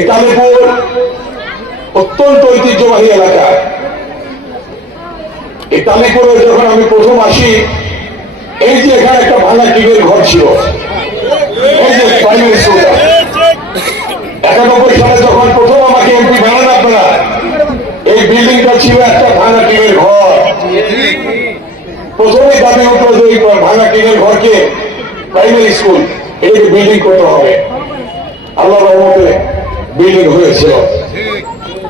এই কালীপুর অত্যন্ত ঐতিহ্যবাহী এলাকা। এই কালীপুরে যখন আমি প্রথম আসি, এই যে এখানে একটা ভাঙা টিনের ঘর ছিল একানব্বই সালে যখন প্রথম আমাকে এমপি বানান আপনারা, এই বিল্ডিংটা ছিল একটা ভাঙা টিনের ঘর। প্রথমে দাবি উঠল যে ভাঙা টিনের ঘরকে প্রাইমারি স্কুল এটাকে বিল্ডিং করতে হবে। আল্লাহ রহমতে বিল্ডিং হয়েছিল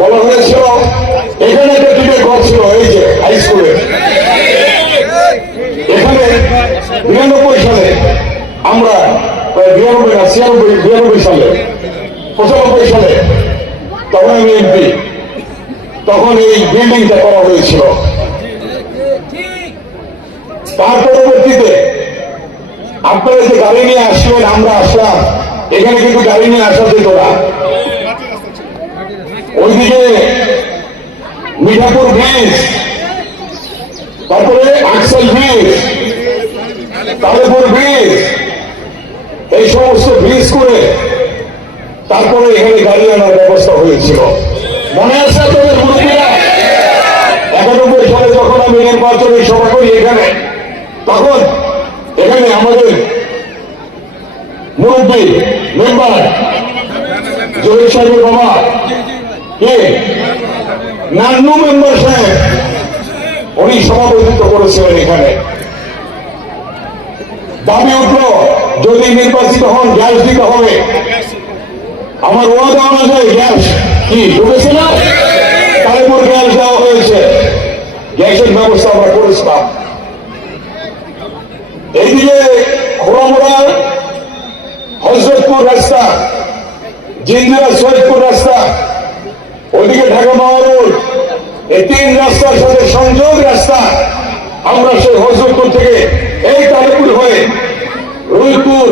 বলা হয়েছিল এখানে একটা টিনের ঘর ছিল এই যে হাই স্কুলে এখানে বিরানব্বই সালে আমরা বিরানব্বই না ছিয়ানব্বই বিরানব্বই সালে পঁচানব্বই সালে তখন আমি এমপি তখন এই বিল্ডিংটা করা হয়েছিল। তার পরবর্তীতে আপনারা যে গাড়ি নিয়ে আসলেন আমরা আসলাম। এখানে কিন্তু গাড়ি নিয়ে আসা যেত না। মিঠাপুর ব্রিজ তারপরে আকসেল ব্রিজ তালেপুর ব্রিজ এই সমস্ত ব্রিজ করে তারপরে এখানে গাড়ি আনার ব্যবস্থা হয়েছিল। মনে আছে আপনাদের মুরব্বীরা? একানব্বই সালে যখন আমি নির্বাচনী সভা করি এখানে, তখন এখানে আমাদের মুরব্বী মেম্বার জহির সাহেবের বাবা, কে? নান্নু মেম্বার সাহেব, উনি সভাপতিত্ব করেছিলেন এখানে। দাবি উঠল, যদি নির্বাচিত হন, গ্যাস দিতে হবে। আমার ওয়াদা অনুযায়ী গ্যাস কি ঢুকেছে না? কালীপুর গ্যাস দেওয়া হয়েছে। গ্যাসের ব্যবস্থা আমরা করেছিলাম। এইদিকে খোড়ামোড়া হজরতপুর রাস্তা, জিন্দিরা সৈয়দপুর রাস্তা ওইদিকে ঢাকা মহারোড এই তিন রাস্তার সাথে সংযোগ রাস্তা। আমরা সেই হজরতপুর থেকে এই কালীপুর হয়ে রুইপুর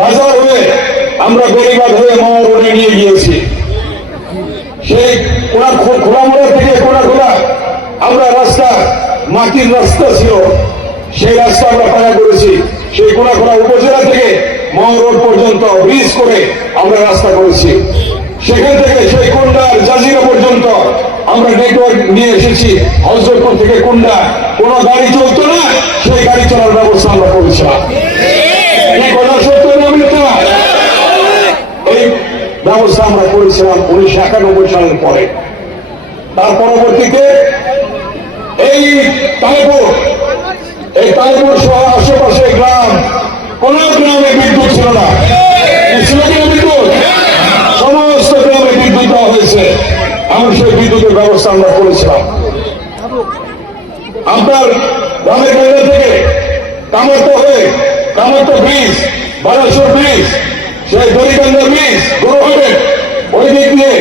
বাজার হয়ে আমরা বেড়িবাদ হয়ে মাওয়া রোডে নিয়ে গিয়েছি। সেই কোনা খোলামোড়া থেকে কোনা খোলা আমরা রাস্তা, মাটির রাস্তা ছিল। সেই রাস্তা আমরা পাকা করেছি। সেই কোনাখোলা উপজেলা থেকে মহা রোড পর্যন্ত ব্রিজ করে আমরা রাস্তা করেছি। সেখান থেকে সেই কোন্ডার জাজিরা পর্যন্ত আমরা নেটওয়ার্ক নিয়ে এসেছি। হজরতপুর থেকে কোন্ডা। কোন গাড়ি চলতো না, সেই গাড়ি চলার ব্যবস্থা আমরা করেছিলাম আমরা করেছিলাম উনিশশো একানব্বই সালের পরে। তার পরবর্তীতে এই তালেপুর এই তালেপুর সহ আশেপাশে গ্রাম, কোন গ্রামে বিদ্যুৎ ছিল না। সেই বিদ্যুতের ব্যবস্থা আমরা করেছিলাম। আপনার গ্রামের বাইরে থেকে কামর্ত হয়ে কামর্ত ব্রিজ বারাসর ব্রিজ সেই দরিকান্দা ব্রিজ গরুহাটের ওই দিক দিয়ে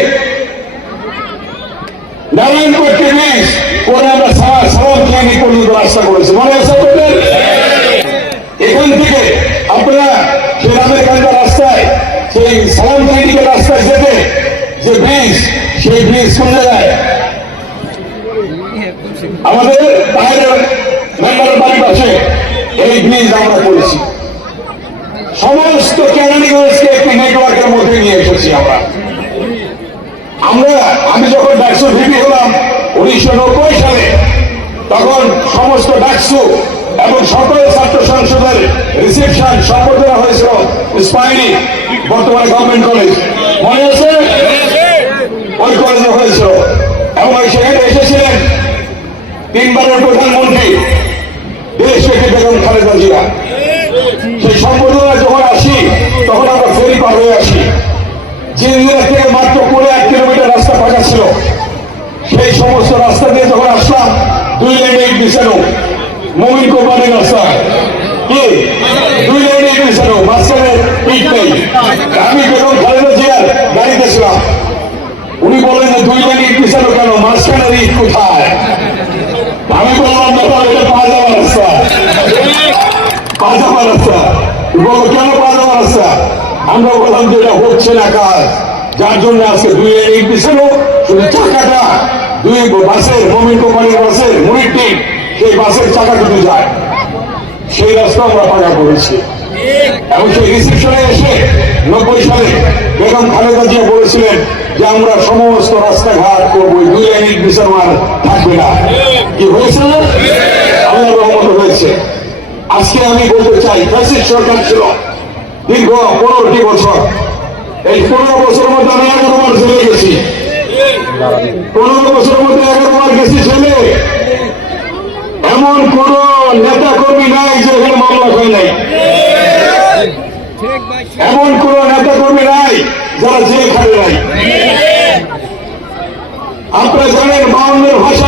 নারায়ণপুরকে ব্রিজ করে আমরা সারা সালাম ক্লিনিক পর্যন্ত রাস্তা করেছি মনে আছে আপনাদের এখান থেকে আপনারা সেই রামের কান্দা রাস্তায় সেই সালাম ক্লিনিকের রাস্তায় যেতে যে ব্রিজ সেই ব্রিজ কোন জায়গায় আমাদের বাইরের মেম্বারের বাড়ির পাশে এই ব্রিজ আমরা করেছি সমস্ত কেরানীগঞ্জকে একটি নেটওয়ার্কের মধ্যে নিয়ে এসেছি আমরা। আমরা, আমি যখন ডাকসু ভিপি হলাম উনিশশো নব্বই সালে, তখন সমস্ত ডাকসু এবং সকল ছাত্র সংসদের রিসেপশন সম্বোধনা হয়েছিল স্পাইনি বর্তমানে গভর্নমেন্ট কলেজ মনে আছে? ওই কলেজে হয়েছিল। এবং ওই সেখানে এসেছিলেন তিনবারের প্রধানমন্ত্রী দেশ থেকে বেগম খালেদা জিয়া। সেই সম্বোধনা যখন আসি, তখন আমরা ফেরি পার হয়ে আসি। জিন্দিরা থেকে মাত্র কুড়ি এক কিলোমিটার রাস্তা ফাঁকা ছিল, সেই সমস্ত রাস্তা দিয়ে যখন আসলাম, দুই লাইনে ইট বিছানো মমিন কোম্পানির রাস্তা। কি? দুই লাইনে ইট বিছানো মাঝখানে ইট নেই। আমি বেগম খালেদা জিয়ার গাড়িতে ছিলাম, উনি বলেন যে দুই লাইনে ইট বিছানো কেন, মাঝখানের ইট কোথায়? আমি বললাম ব্যাপার এটা পাজামা রাস্তা। পাজামা রাস্তা। বলো কেন পাজামা রাস্তা? আমরা বললাম যে এটা হচ্ছে না কাজ। যার জন্য আজকে দুই এই পিছনে শুধু চাকাটা। দুই বাসের, মমিন কোম্পানির বাসের মুড়ির সেই বাসের চাকা দুটো যায়। সেই রাস্তা আমরা পাকা করেছি। এবং সেই রিসেপশনে এসে নব্বই সালে বেগম খালেদা জিয়া বলেছিলেন যে আমরা সমস্ত রাস্তাঘাট করব দুই লাইনের বিচারমান থাকবে না। কি হয়েছে না? আল্লাহ হয়েছে। আজকে আমি বলতে চাই, ফ্যাসিস্ট সরকার ছিল। দীর্ঘ পনেরোটি বছর। এই পনেরো বছরের মধ্যে আমি এগারো বার চলে গেছি। পনেরো বছরের মধ্যে এগারো বার গেছি ছেলে এমন কোন নেতা কর্মী নাই যে এখানে মামলা হয় নাই। এমন কোন নেতা কর্মী নাই যারা জেল খাবে নাই। আপনারা জানেন বাউন্নের ভাষা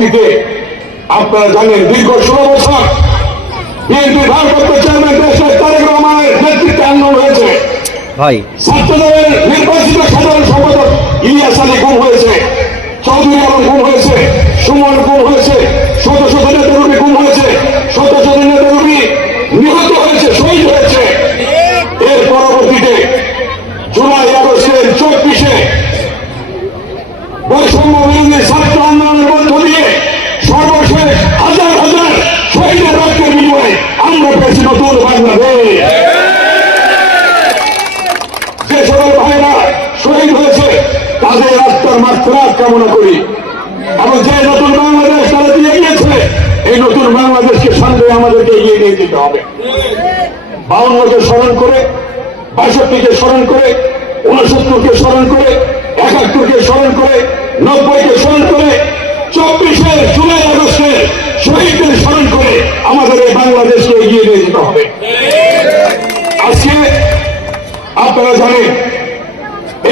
পরবর্তীতে আপনারা জানেন দীর্ঘ ষোলো বছর বিএনপি ভারপ্রাপ্ত চেয়ারম্যান দেশের তারেক রহমানের নেতৃত্বে আন্দোলন হয়েছে। ভাই। ছাত্রদলের নির্বাচিত সাধারণ সম্পাদক ইলিয়াস আলী গুম হয়েছে চৌধুরী আলম গুম হয়েছে সুমন গুম হয়েছে যেতে হবে। বাউন্নকে স্মরণ করে বাষট্টিকে স্মরণ করে উনসত্তরকে স্মরণ করে, একাত্তরকে স্মরণ করে, নব্বইকে স্মরণ করে চব্বিশের জুলাই আগস্টের শহীদদের স্মরণ করে আমাদের এই বাংলাদেশকে এগিয়ে নিয়ে যেতে হবে। আজকে আপনারা জানেন,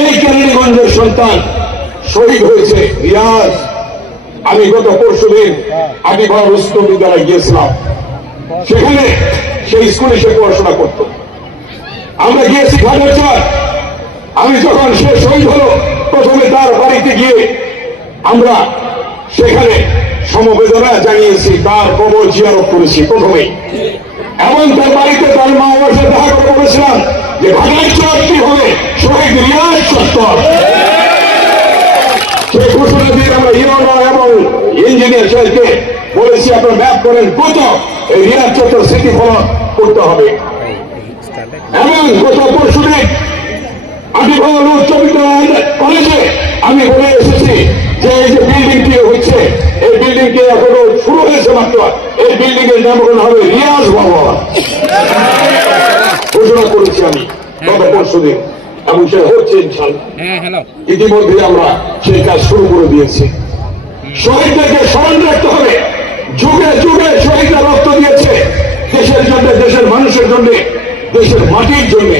এই কেরানীগঞ্জের সন্তান শহীদ হয়েছে রিয়াজ। আমি গত পরশু দিন আদিবার উচ্চ বিদ্যালয়ে গিয়েছিলাম। সেখানে সেই স্কুলে সে পড়াশোনা করত। আমরা গিয়েছি খাগড়াছড় আমি যখন সে শহীদ হলো, প্রথমে তার বাড়িতে গিয়ে আমরা সেখানে সমবেদনা জানিয়েছি, তার কবর জিয়ারত করেছি প্রথমেই। এমন তার বাড়িতে তার মা বাবার সাথে দেখা করে বলেছিলাম যে ভাগাই চত্বরটি হবে? শহীদ রিয়াজ চত্বর। সেই ঘোষণা দিয়ে আমরা ইউনো এবং ইঞ্জিনিয়ার সাহেবকে বলেছি আপনারা ম্যাপ করেন কত এই রিয়াজ চত্বর স্মৃতি ফলন করতে হবে। এবং গত পরশু দিন আদিবাল উচ্চ বিদ্যালয় কলেজে আমি বলে এসেছি যে এই যে বিল্ডিংটি হচ্ছে এই বিল্ডিংটি এখনও শুরু হয়েছে মাত্র। এই বিল্ডিং এর নামকরণ হবে রিয়াজ ভবন। ঘোষণা করেছি আমি গত পরশু দিন। এবং সে হচ্ছে ইনশাল্লাহ। হ্যাঁ ইতিমধ্যে আমরা সেই কাজ শুরু করে দিয়েছি। শহীদদেরকে স্মরণ রাখতে হবে। যুগে যুগে শহীদরা রক্ত দিয়েছে দেশের জন্য, দেশের মানুষের জন্য, দেশের মাটির জন্য।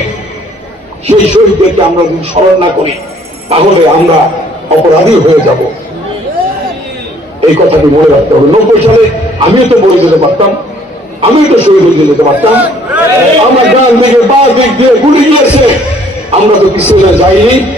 সেই শহীদদেরকে আমরা যদি স্মরণ না করি, তাহলে আমরা অপরাধী হয়ে যাব। এই কথাটি মনে রাখতে হবে। নব্বই সালে আমিও তো বলে যেতে পারতাম। আমিও তো শহীদ হয়ে যেতে পারতাম। আমার ডান দিকে বা দিক দিয়ে গুলি গিয়েছে আমরা তো পিছনে যাইনি।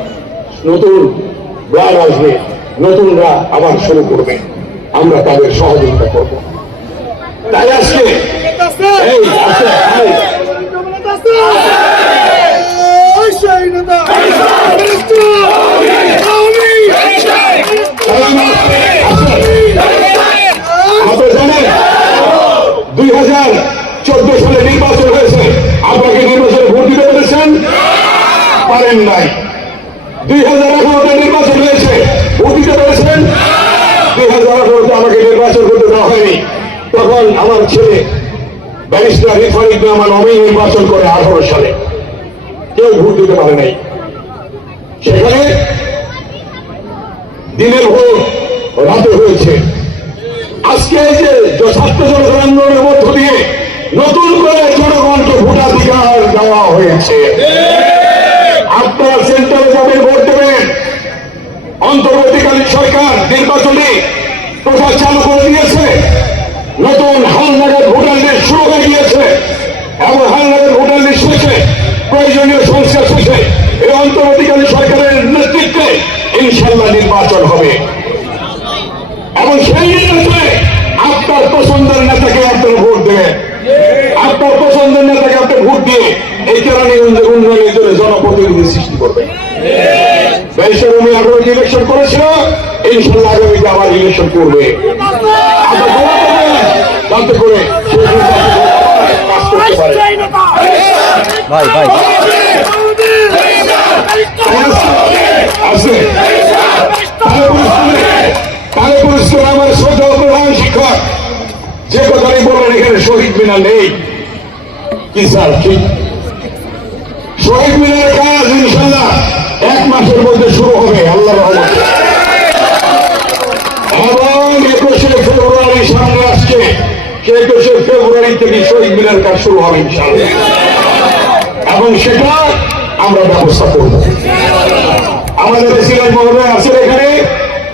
নতুন ব্লাড আসবে, নতুনরা আবার শুরু করবে। আমরা তাদের সহযোগিতা করব। তাই আজকে দুই হাজার চোদ্দ সালে নির্বাচন হয়েছে। আপনাকে নির্বাচনে ভোট দিতে পেরেছেন পারেন নাই। দুই হাজার আঠারোতে নির্বাচন হয়েছে। ভোট দিতে দুই হাজার আঠারোতে আমাকে নির্বাচন করতে দেওয়া হয়নি। তখন আমার ছেলে ব্যারিস্টার রিফারিক আমার নবী নির্বাচন করে আঠারো সালে। কেউ ভোট দিতে পারে নাই। সেখানে দিনের ভোট রাতে হয়েছে। আজকে যে ছাত্র জনগণ আন্দোলনের মধ্য দিয়ে নতুন করে জনগণকে ভোটাধিকার দেওয়া হয়েছে। আপনারা সেন্ট্রাল যাবেন ভোট দেবেন। অন্তর্বর্তীকালীন সরকার নির্বাচনী করতে পারে। ভাই ভাই। আছে কালে পুরস্কার আমার শ্রদ্ধা প্রধান শিক্ষক। যে কথাটি বললেন এখানে শহীদ মিনার নেই। কি স্যার ঠিক শহীদ মিনারের কাজ ইনশাল্লাহ এক মাসের মধ্যে শুরু হবে। আল্লাহ রহমতে। এবং একুশে ফেব্রুয়ারি সামনে আসছে। একুশে ফেব্রুয়ারি থেকে শহীদ কাজ শুরু হবে এবং সেটা আমরা ব্যবস্থা করব। আমাদের মহোদয় এখানে।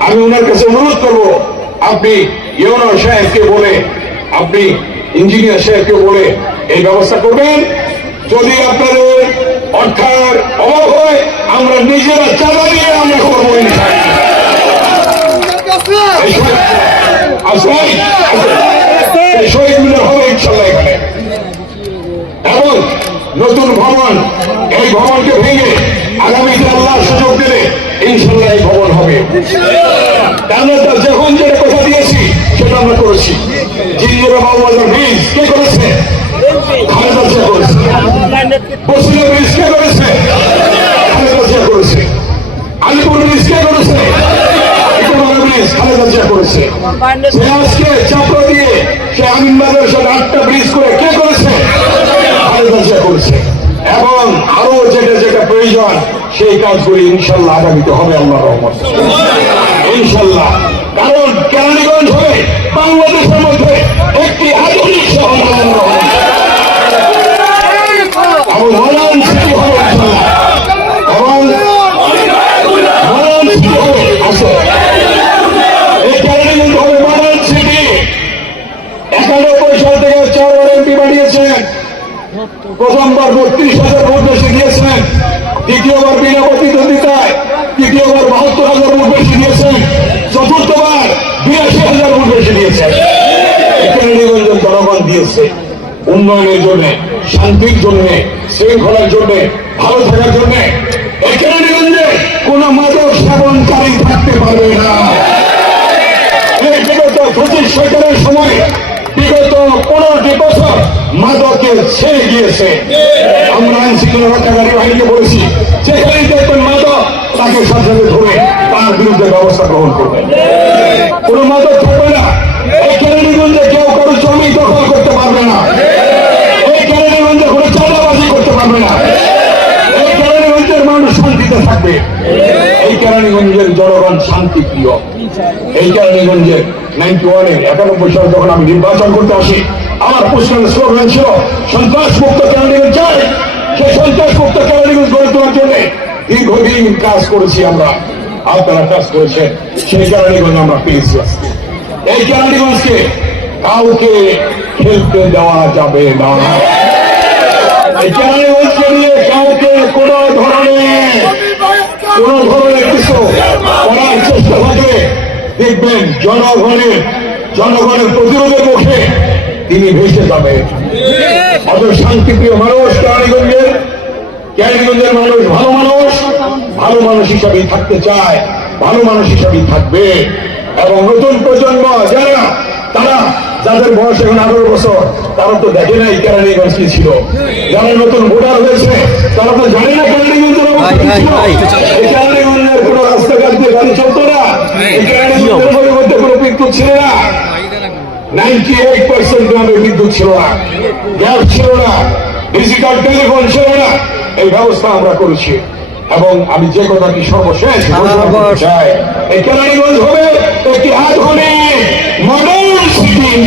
আমি ওনার কাছে অনুরোধ করব, আপনি ইউনো সাহেবকে বলে, আপনি ইঞ্জিনিয়ার সাহেবকে বলে এই ব্যবস্থা করবেন। যদি আপনাদের অর্থাৎ অভাব হয়, আমরা নিজেরা চাঁদা দিয়ে আমরা করব ইনশাআল্লাহ। শহীদ- নতুন ভবন, এই ভবনকে ভেঙে আগামীতে আল্লাহ সুযোগ দিলে ইনশাল্লাহ এই ভবন হবে আমরা যখন যেটা কথা দিয়েছি সেটা আমরা করেছি। জিঞ্জিরা বাবুবাজার ব্রিজ করেছে? খালেদা ব্রিজ কে করেছে। জিয়া করেছে। আজকে চাপড়া দিয়ে বাজার সাথে আটটা ব্রিজ করে কে করেছে? খালেদা করেছে। এবং আরও যেটা যেটা প্রয়োজন সেই কাজগুলি ইনশাল্লাহ আগামীতে হবে আল্লাহ রহমত। ইনশাল্লাহ। কারণ কেরানীগঞ্জ হবে বাংলাদেশের মধ্যে দিয়েছে উন্নয়নের জন্য, শান্তির জন্য, শৃঙ্খলার জন্য, ভালো থাকার জন্য। এখানে কোন মাদক সেবনকারী থাকতে পারবে না। বিগত পঁচিশ সরকারের সময়, বিগত পনেরোটি বছর মাদকে ছেড়ে গিয়েছে। আমরা আইন শৃঙ্খলা রক্ষাকারী বাহিনীকে বলেছি, যেখানে দেখবেন মাদক তাকে সাথে ধরে তার বিরুদ্ধে ব্যবস্থা গ্রহণ করবে। কোন মাদক থাকবে না এই কেরানীগঞ্জে কেউ কারও জমি দখল করতে পারবে না এই কেরানীগঞ্জে কোনো চাঁদাবাজি করতে পারবে না এই কেরানীগঞ্জের মানুষ শান্তিতে থাকবে এই কেরানীগঞ্জের জনগণ শান্তি প্রিয় এই কেরানীগঞ্জের নাইনটি ওয়ানে একানব্বই সালে যখন আমি নির্বাচন করতে আসি, আমার পুষ্করের স্লোগান ছিল সন্ত্রাস মুক্ত কেরানীগঞ্জ চাই। সেই সন্ত্রাস মুক্ত কেরানীগঞ্জ গড়ে তোলার জন্য দীর্ঘদিন কাজ করেছি আমরা। আপনারা কাজ করেছেন সেই কেরানীগঞ্জ আমরা পেয়েছি আজকে। এই কেরানীগঞ্জকে কাউকে খেলতে দেওয়া যাবে না। এই কেরানীগঞ্জকে নিয়ে কাউকে কোন ধরনের কোন ধরনের কিছু করার চেষ্টা থাকে দেখবেন জনগণের জনগণের প্রতিরোধের মুখে তিনি ভেসে যাবে। অত শান্তিপ্রিয় মানুষ, কেরানীগঞ্জের কেরানীগঞ্জের মানুষ ভালো মানুষ ভালো মানুষ হিসাবেই থাকতে চায়, ভালো মানুষ হিসাবেই থাকবে। এবং নতুন প্রজন্ম যারা যাদের বয়স এখন আঠারো বছর তারা তো দেখে নাই কেরানীগঞ্জ কি ছিল। যারা নতুন ভোটার হয়েছে তারা তো জানে না কেরানীগঞ্জের অবস্থা ছিল। এই কেরানীগঞ্জের কোনো রাস্তাঘাট দিয়ে গাড়ি চলতো না এই কেরানীগঞ্জের পরিবর্তে কোনো বিদ্যুৎ ছিল না। নাইনটি এইট পার্সেন্ট গ্রামে বিদ্যুৎ ছিল না গ্যাস ছিল না ডিজিটাল টেলিফোন ছিল না। এই ব্যবস্থা আমরা করেছি। এবং আমি যে কথাটি সর্বশেষ চাই এই কেরানীগঞ্জ হবে একটি আধুনিক মডেল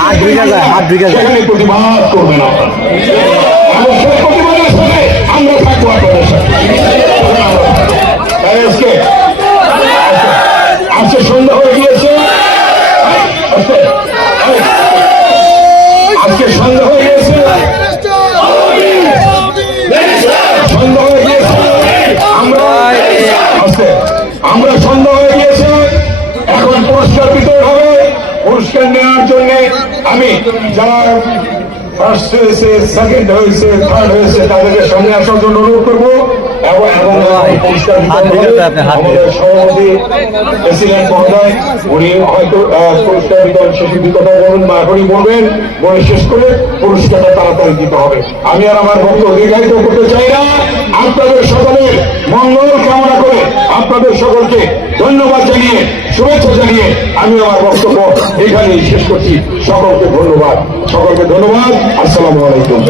হাত ঢুকে যায়, হাত ঢুকে যায়। প্রতিবাদ করবেন আপনারা সেকেন্ড হয়েছে থার্ড হয়েছে তাদেরকে সামনে আসার জন্য অনুরোধ করব। এবং এবং পুরস্কার হাত বিতরণ ভেঙে হবে। যায় আপনি, হাত ভেঙে আমাদের সভাপতি প্রেসিডেন্ট মহোদয় উনি হয়তো পুরস্কার বিতরণ শেষে দিতে বলবেন বা এখনই বলবেন বলে শেষ করে পুরস্কারটা তাড়াতাড়ি দিতে হবে। আমি আর আমার বক্তব্য দীর্ঘায়িত করতে চাই না। আপনাদের সকলের মঙ্গল কামনা করে আপনাদের সকলকে ধন্যবাদ জানিয়ে, শুভেচ্ছা জানিয়ে আমি আমার বক্তব্য এখানেই শেষ করছি। সকলকে ধন্যবাদ। সকলকে ধন্যবাদ। আসসালামু আলাইকুম।